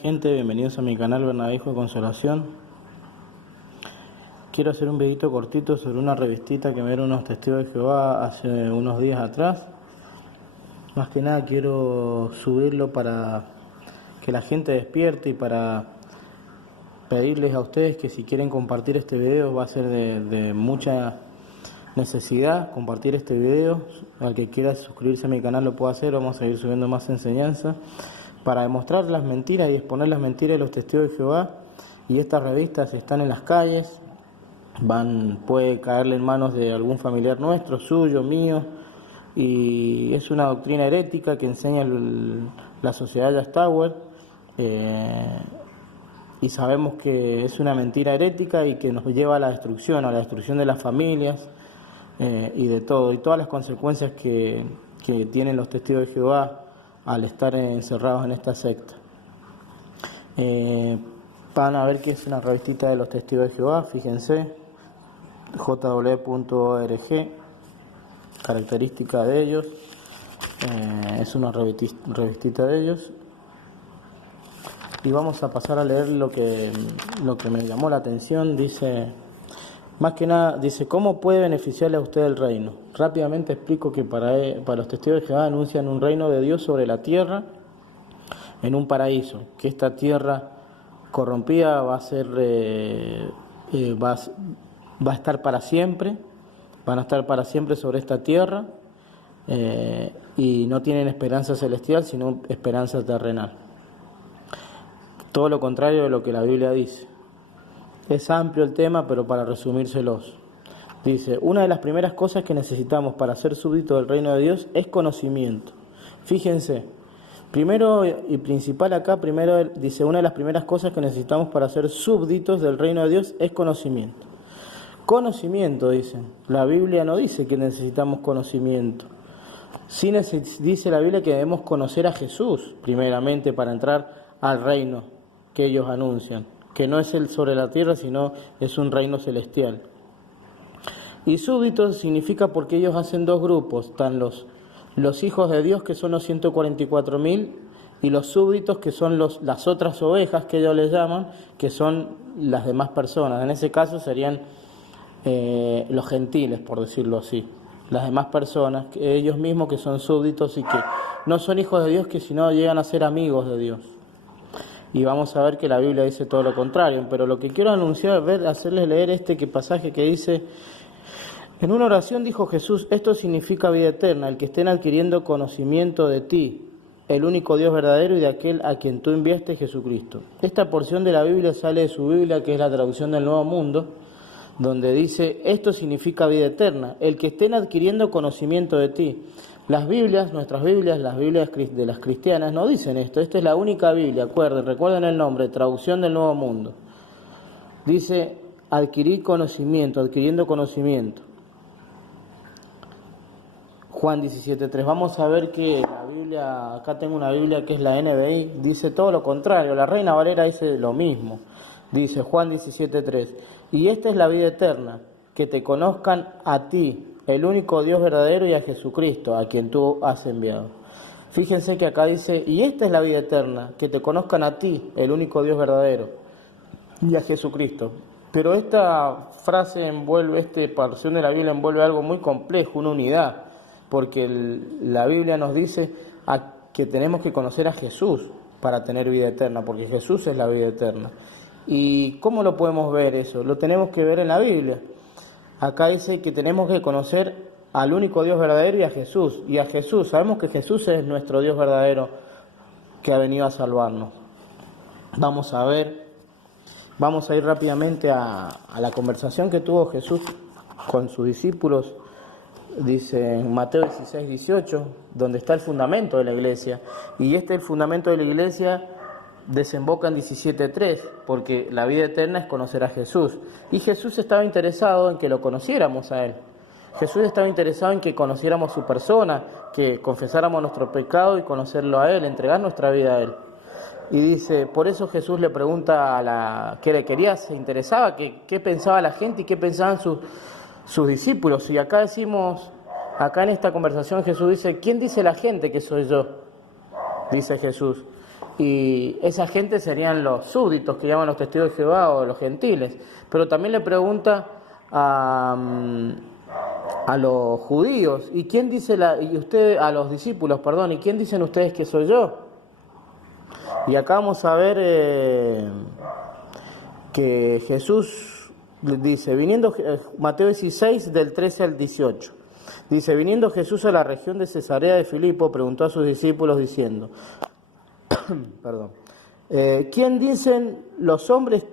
Gente, bienvenidos a mi canal Bernabé Hijo de Consolación. Quiero hacer un videito cortito sobre una revistita que me dieron unos testigos de Jehová hace unos días atrás. Más que nada quiero subirlo para que la gente despierte y para pedirles a ustedes que si quieren compartir este video, va a ser de mucha necesidad compartir este video. Al que quiera suscribirse a mi canal lo puede hacer, vamos a ir subiendo más enseñanza para demostrar las mentiras y exponer las mentiras de los testigos de Jehová. Y estas revistas están en las calles, puede caerle en manos de algún familiar nuestro, suyo, mío, y es una doctrina herética que enseña la sociedad Yastauer, y sabemos que es una mentira herética y que nos lleva a la destrucción de las familias, y de todo, y todas las consecuencias que tienen los testigos de Jehová al estar encerrados en esta secta. Van a ver que es una revistita de los testigos de Jehová, fíjense, jw.org, característica de ellos, es una revistita de ellos. Y vamos a pasar a leer lo que me llamó la atención. Dice, más que nada, dice, ¿cómo puede beneficiarle a usted el reino? Rápidamente explico que para los testigos de Jehová anuncian un reino de Dios sobre la tierra, en un paraíso, que esta tierra corrompida va a ser, va a estar para siempre, van a estar para siempre sobre esta tierra, y no tienen esperanza celestial, sino esperanza terrenal. Todo lo contrario de lo que la Biblia dice. Es amplio el tema, pero para resumírselos. Dice, una de las primeras cosas que necesitamos para ser súbditos del reino de Dios es conocimiento. Fíjense, primero y principal acá, primero dice, una de las primeras cosas que necesitamos para ser súbditos del reino de Dios es conocimiento. Conocimiento, dicen. La Biblia no dice que necesitamos conocimiento. Sí dice la Biblia que debemos conocer a Jesús, primeramente, para entrar al reino que ellos anuncian, que no es el sobre la tierra, sino es un reino celestial. Y súbditos significa porque ellos hacen dos grupos, están los hijos de Dios, que son los 144.000, y los súbditos, que son las otras ovejas, que ellos les llaman, que son las demás personas. En ese caso serían los gentiles, por decirlo así, las demás personas, que ellos mismos que son súbditos y que no son hijos de Dios, que sino llegan a ser amigos de Dios. Y vamos a ver que la Biblia dice todo lo contrario. Pero lo que quiero anunciar, hacerles leer pasaje que dice, en una oración dijo Jesús, esto significa vida eterna, el que estén adquiriendo conocimiento de ti, el único Dios verdadero y de aquel a quien tú enviaste, Jesucristo. Esta porción de la Biblia sale de su Biblia, que es la traducción del Nuevo Mundo, donde dice, esto significa vida eterna, el que estén adquiriendo conocimiento de ti. Las Biblias, nuestras Biblias, las Biblias de las cristianas, no dicen esto. Esta es la única Biblia, recuerden el nombre, traducción del Nuevo Mundo. Dice, adquirir conocimiento, adquiriendo conocimiento. Juan 17.3. Vamos a ver que la Biblia, acá tengo una Biblia que es la NBI, dice todo lo contrario. La Reina Valera dice lo mismo. Dice Juan 17.3. Y esta es la vida eterna, que te conozcan a ti, el único Dios verdadero, y a Jesucristo, a quien tú has enviado. Fíjense que acá dice, y esta es la vida eterna, que te conozcan a ti, el único Dios verdadero, y a Jesucristo. Pero esta frase porción de la Biblia envuelve algo muy complejo, una unidad, porque la Biblia nos dice que tenemos que conocer a Jesús para tener vida eterna, porque Jesús es la vida eterna. ¿Y cómo lo podemos ver eso? Lo tenemos que ver en la Biblia. Acá dice que tenemos que conocer al único Dios verdadero y a Jesús. Y a Jesús, sabemos que Jesús es nuestro Dios verdadero que ha venido a salvarnos. Vamos a ir rápidamente a la conversación que tuvo Jesús con sus discípulos. Dice en Mateo 16:18, donde está el fundamento de la iglesia. Y el fundamento de la iglesia desemboca en 17.3, porque la vida eterna es conocer a Jesús. Y Jesús estaba interesado en que lo conociéramos a Él. Jesús estaba interesado en que conociéramos su persona, que confesáramos nuestro pecado y conocerlo a Él, entregar nuestra vida a Él. Y dice, por eso Jesús le pregunta a la que le quería, se interesaba, qué pensaba la gente y qué pensaban sus discípulos. Y acá en esta conversación Jesús dice, ¿quién dice la gente que soy yo? Dice Jesús. Y esa gente serían los súbditos que llaman los testigos de Jehová o los gentiles. Pero también le pregunta a los judíos, ¿y quién dice a los discípulos, perdón, ¿y quién dicen ustedes que soy yo? Y acá vamos a ver que Jesús dice, Mateo 16 del 13 al 18, dice, viniendo Jesús a la región de Cesarea de Filipo, preguntó a sus discípulos diciendo, perdón, ¿quién dicen los hombres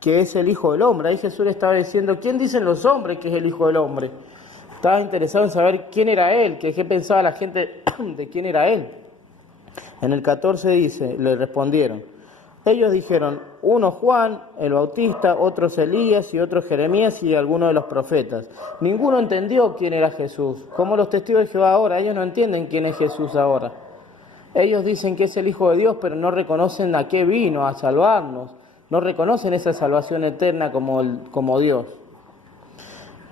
que es el Hijo del Hombre? Ahí Jesús le estaba diciendo, ¿quién dicen los hombres que es el Hijo del Hombre? Estaba interesado en saber quién era él, qué pensaba la gente de quién era él. En el 14 dice, le respondieron, ellos dijeron, uno Juan el Bautista, otros Elías y otros Jeremías y algunos de los profetas. Ninguno entendió quién era Jesús, como los testigos de Jehová ahora, ellos no entienden quién es Jesús ahora. Ellos dicen que es el Hijo de Dios, pero no reconocen a qué vino, a salvarnos, no reconocen esa salvación eterna como Dios.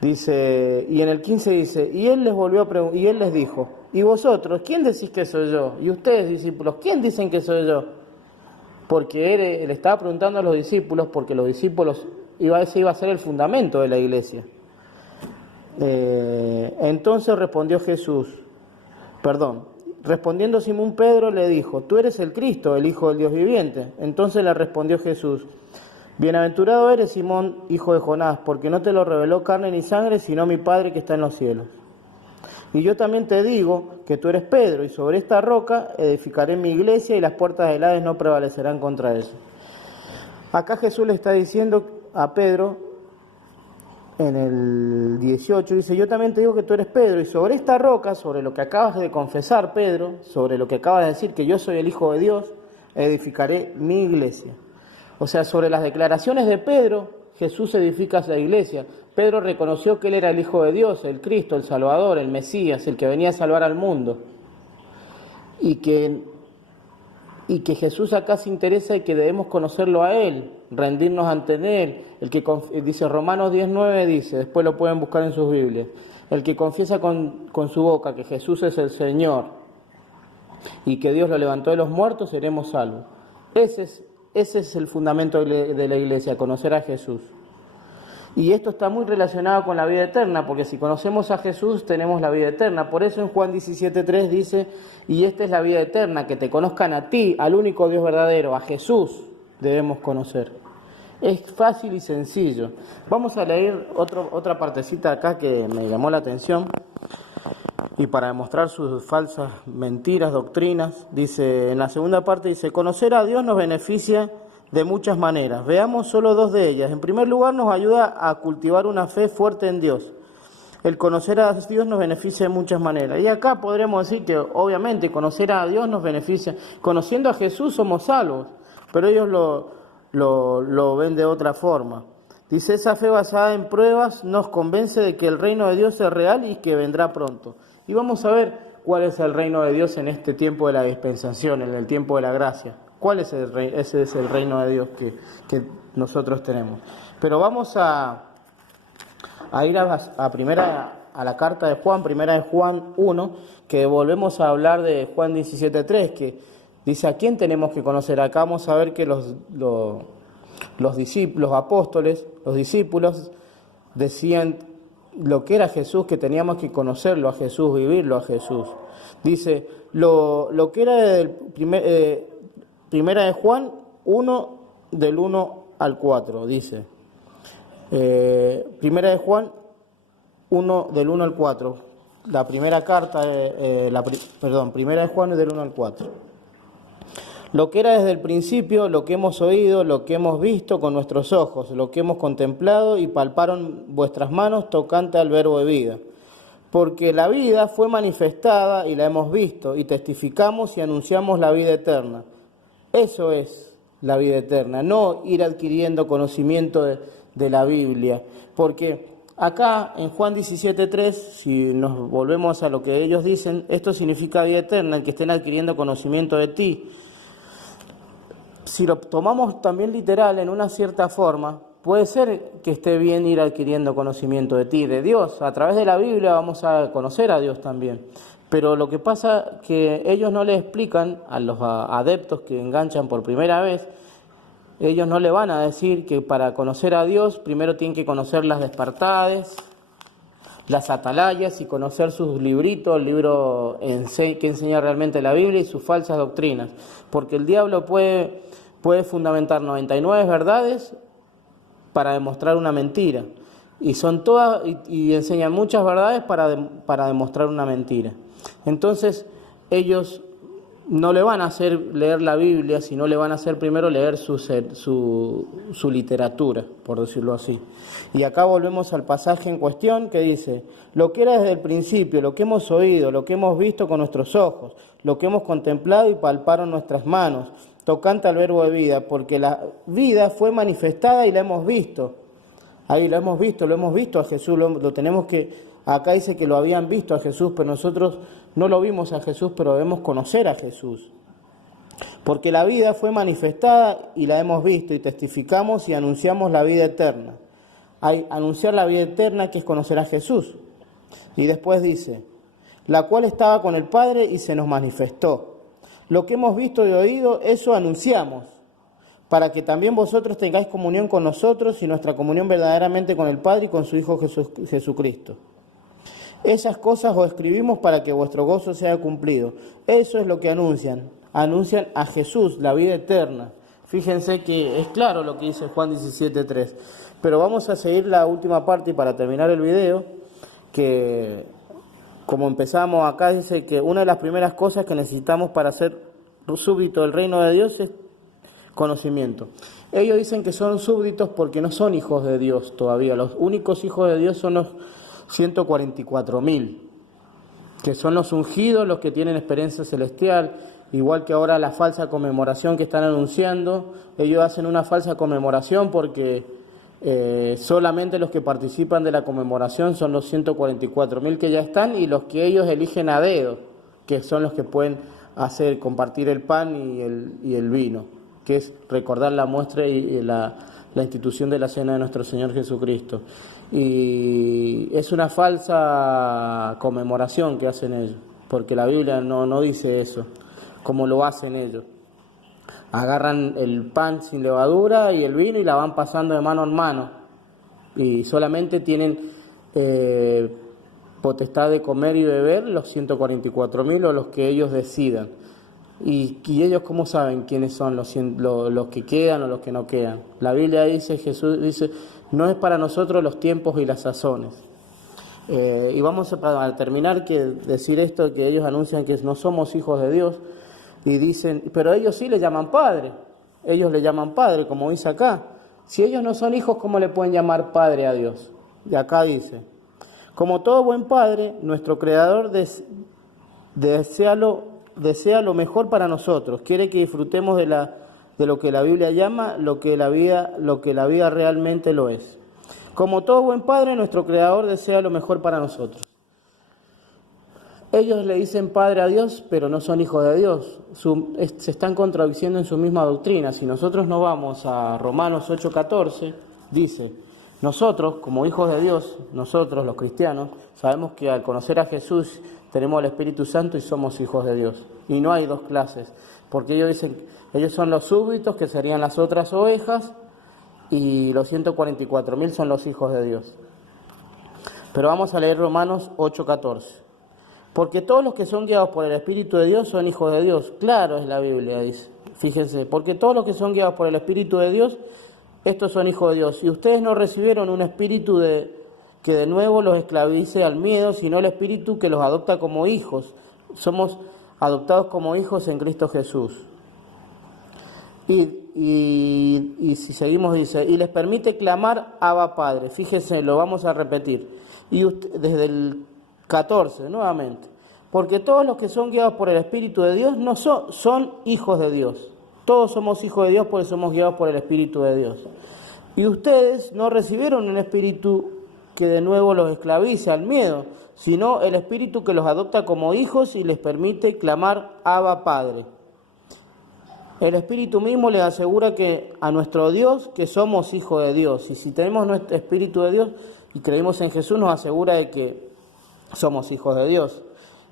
Dice, y en el 15 dice, y él les dijo, ¿y vosotros quién decís que soy yo? Y ustedes, discípulos, ¿quién dicen que soy yo? Porque él estaba preguntando a los discípulos, porque los discípulos ese iba a ser el fundamento de la iglesia. Entonces respondiendo Simón Pedro le dijo, tú eres el Cristo, el Hijo del Dios viviente. Entonces le respondió Jesús, bienaventurado eres Simón, hijo de Jonás, porque no te lo reveló carne ni sangre, sino mi Padre que está en los cielos. Y yo también te digo que tú eres Pedro, y sobre esta roca edificaré mi iglesia, y las puertas del Hades no prevalecerán contra eso. Acá Jesús le está diciendo a Pedro, en el 18, dice, yo también te digo que tú eres Pedro, y sobre esta roca, sobre lo que acabas de confesar, Pedro, sobre lo que acabas de decir, que yo soy el Hijo de Dios, edificaré mi iglesia. O sea, sobre las declaraciones de Pedro, Jesús edifica la iglesia. Pedro reconoció que él era el Hijo de Dios, el Cristo, el Salvador, el Mesías, el que venía a salvar al mundo. Y que Jesús acá se interesa en que debemos conocerlo a Él, rendirnos ante Él. Dice Romanos 10:9, dice, después lo pueden buscar en sus Biblias, el que confiesa con su boca que Jesús es el Señor y que Dios lo levantó de los muertos, seremos salvos. Ese es el fundamento de la iglesia, conocer a Jesús. Y esto está muy relacionado con la vida eterna, porque si conocemos a Jesús tenemos la vida eterna. Por eso en Juan 17:3 dice, y esta es la vida eterna, que te conozcan a ti, al único Dios verdadero, a Jesús debemos conocer. Es fácil y sencillo. Vamos a leer otra partecita acá que me llamó la atención. Y para demostrar sus falsas mentiras, doctrinas, dice, en la segunda parte dice, conocer a Dios nos beneficia de muchas maneras. Veamos solo dos de ellas. En primer lugar, nos ayuda a cultivar una fe fuerte en Dios. El conocer a Dios nos beneficia de muchas maneras. Y acá podremos decir que, obviamente, conocer a Dios nos beneficia. Conociendo a Jesús somos salvos, pero ellos lo ven de otra forma. Dice, esa fe basada en pruebas nos convence de que el reino de Dios es real y que vendrá pronto. Y vamos a ver cuál es el reino de Dios en este tiempo de la dispensación, en el tiempo de la gracia. ¿Cuál es el reino? Ese es el reino de Dios que nosotros tenemos. Pero vamos a ir a la carta de Juan, primera de Juan 1, que volvemos a hablar de Juan 17:3, que dice, ¿a quién tenemos que conocer? Acá vamos a ver que los discípulos, los apóstoles, los discípulos decían lo que era Jesús, que teníamos que conocerlo a Jesús, vivirlo a Jesús. Dice, lo que era del primera de Juan 1, del 1 al 4, dice. Primera de Juan 1, del 1 al 4. La primera carta, primera de Juan es del 1 al 4. Lo que era desde el principio, lo que hemos oído, lo que hemos visto con nuestros ojos, lo que hemos contemplado y palparon vuestras manos tocante al verbo de vida. Porque la vida fue manifestada y la hemos visto, y testificamos y anunciamos la vida eterna. Eso es la vida eterna, no ir adquiriendo conocimiento de la Biblia. Porque acá en Juan 17:3, si nos volvemos a lo que ellos dicen, esto significa vida eterna, el que estén adquiriendo conocimiento de ti. Si lo tomamos también literal en una cierta forma, puede ser que esté bien ir adquiriendo conocimiento de ti, de Dios. A través de la Biblia vamos a conocer a Dios también. Pero lo que pasa que ellos no le explican a los adeptos que enganchan por primera vez, ellos no le van a decir que para conocer a Dios primero tienen que conocer las despertades, las atalayas y conocer sus libritos, el libro que enseña realmente la Biblia y sus falsas doctrinas. Porque el diablo puede fundamentar 99 verdades para demostrar una mentira. Y son todas, y enseñan muchas verdades para demostrar una mentira. Entonces, ellos no le van a hacer leer la Biblia, sino le van a hacer primero leer su literatura, por decirlo así. Y acá volvemos al pasaje en cuestión que dice: lo que era desde el principio, lo que hemos oído, lo que hemos visto con nuestros ojos, lo que hemos contemplado y palparon nuestras manos, tocante al verbo de vida, porque la vida fue manifestada y la hemos visto. Ahí lo hemos visto a Jesús, lo tenemos que... Acá dice que lo habían visto a Jesús, pero nosotros no lo vimos a Jesús, pero debemos conocer a Jesús. Porque la vida fue manifestada y la hemos visto, y testificamos y anunciamos la vida eterna. Hay anunciar la vida eterna, que es conocer a Jesús. Y después dice: la cual estaba con el Padre y se nos manifestó. Lo que hemos visto y oído, eso anunciamos, para que también vosotros tengáis comunión con nosotros, y nuestra comunión verdaderamente con el Padre y con su Hijo Jesucristo. Esas cosas os escribimos para que vuestro gozo sea cumplido. Eso es lo que anuncian a Jesús, la vida eterna. Fíjense que es claro lo que dice Juan 17:3. Pero vamos a seguir la última parte, y para terminar el video, que como empezamos acá, dice que una de las primeras cosas que necesitamos para ser súbdito del reino de Dios es conocimiento. Ellos dicen que son súbditos porque no son hijos de Dios todavía. Los únicos hijos de Dios son los 144.000, que son los ungidos, los que tienen experiencia celestial. Igual que ahora la falsa conmemoración que están anunciando, ellos hacen una falsa conmemoración porque solamente los que participan de la conmemoración son los 144.000 que ya están, y los que ellos eligen a dedo, que son los que pueden compartir el pan y el vino, que es recordar la muestra y la institución de la cena de nuestro Señor Jesucristo. Y es una falsa conmemoración que hacen ellos, porque la Biblia no dice eso, como lo hacen ellos. Agarran el pan sin levadura y el vino y la van pasando de mano en mano, y solamente tienen potestad de comer y beber los 144.000 o los que ellos decidan. Y ellos, ¿cómo saben quiénes son los que quedan o los que no quedan? La Biblia dice, Jesús dice: no es para nosotros los tiempos y las sazones. Y vamos a terminar decir esto, que ellos anuncian que no somos hijos de Dios, y dicen, pero ellos sí le llaman Padre. Ellos le llaman Padre, como dice acá. Si ellos no son hijos, ¿cómo le pueden llamar Padre a Dios? Y acá dice: como todo buen Padre, nuestro Creador desea lo mejor para nosotros, quiere que disfrutemos de lo que la Biblia llama lo que la vida realmente lo es. Como todo buen Padre, nuestro Creador desea lo mejor para nosotros. Ellos le dicen Padre a Dios, pero no son hijos de Dios. Se están contradiciendo en su misma doctrina. Si nosotros no vamos a Romanos 8:14, dice: nosotros, como hijos de Dios, nosotros los cristianos, sabemos que al conocer a Jesús tenemos el Espíritu Santo y somos hijos de Dios. Y no hay dos clases, porque ellos dicen, ellos son los súbditos, que serían las otras ovejas, y los 144.000 son los hijos de Dios. Pero vamos a leer Romanos 8:14. Porque todos los que son guiados por el Espíritu de Dios son hijos de Dios. Claro, es la Biblia, dice. Fíjense, porque todos los que son guiados por el Espíritu de Dios, estos son hijos de Dios. Y ustedes no recibieron un espíritu que de nuevo los esclavice al miedo, sino el Espíritu que los adopta como hijos. Somos adoptados como hijos en Cristo Jesús. Y si seguimos, dice, y les permite clamar Abba Padre. Fíjense, lo vamos a repetir. Y desde el 14, nuevamente. Porque todos los que son guiados por el Espíritu de Dios no son hijos de Dios. Todos somos hijos de Dios porque somos guiados por el Espíritu de Dios. Y ustedes no recibieron un espíritu que de nuevo los esclavice al miedo, sino el Espíritu que los adopta como hijos y les permite clamar Abba Padre. El Espíritu mismo les asegura que a nuestro Dios que somos hijos de Dios. Y si tenemos nuestro Espíritu de Dios y creemos en Jesús, nos asegura de que somos hijos de Dios.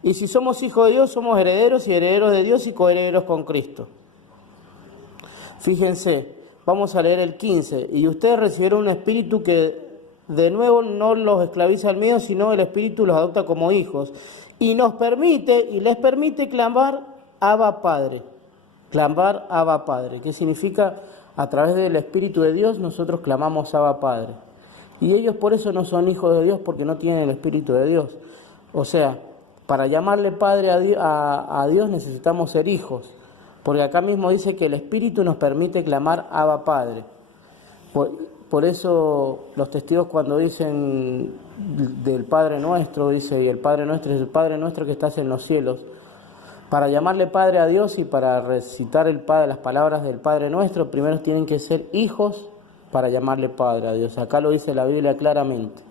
Y si somos hijos de Dios, somos herederos y herederos de Dios y coherederos con Cristo. Fíjense, vamos a leer el 15. Y ustedes recibieron un espíritu que de nuevo no los esclaviza al miedo, sino el espíritu los adopta como hijos. Y les permite clamar Abba Padre. Clamar Abba Padre. ¿Qué significa? A través del Espíritu de Dios nosotros clamamos Abba Padre. Y ellos por eso no son hijos de Dios, porque no tienen el Espíritu de Dios. O sea, para llamarle Padre a Dios necesitamos ser hijos. Porque acá mismo dice que el Espíritu nos permite clamar Abba Padre. Por eso los testigos cuando dicen del Padre Nuestro, dice, y el Padre Nuestro es el Padre Nuestro que estás en los cielos. Para llamarle Padre a Dios y para recitar las palabras del Padre Nuestro, primero tienen que ser hijos para llamarle Padre a Dios. Acá lo dice la Biblia claramente,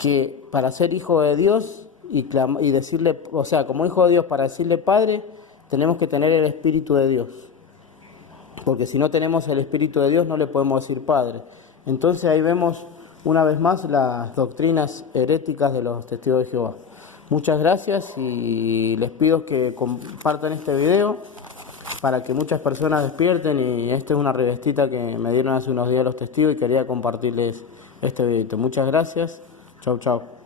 que para ser hijo de Dios y decirle, o sea, como hijo de Dios, para decirle Padre, tenemos que tener el Espíritu de Dios. Porque si no tenemos el Espíritu de Dios no le podemos decir Padre. Entonces ahí vemos una vez más las doctrinas heréticas de los testigos de Jehová. Muchas gracias y les pido que compartan este video para que muchas personas despierten, y esta es una revestita que me dieron hace unos días los testigos y quería compartirles este video. Muchas gracias. Chau, chau.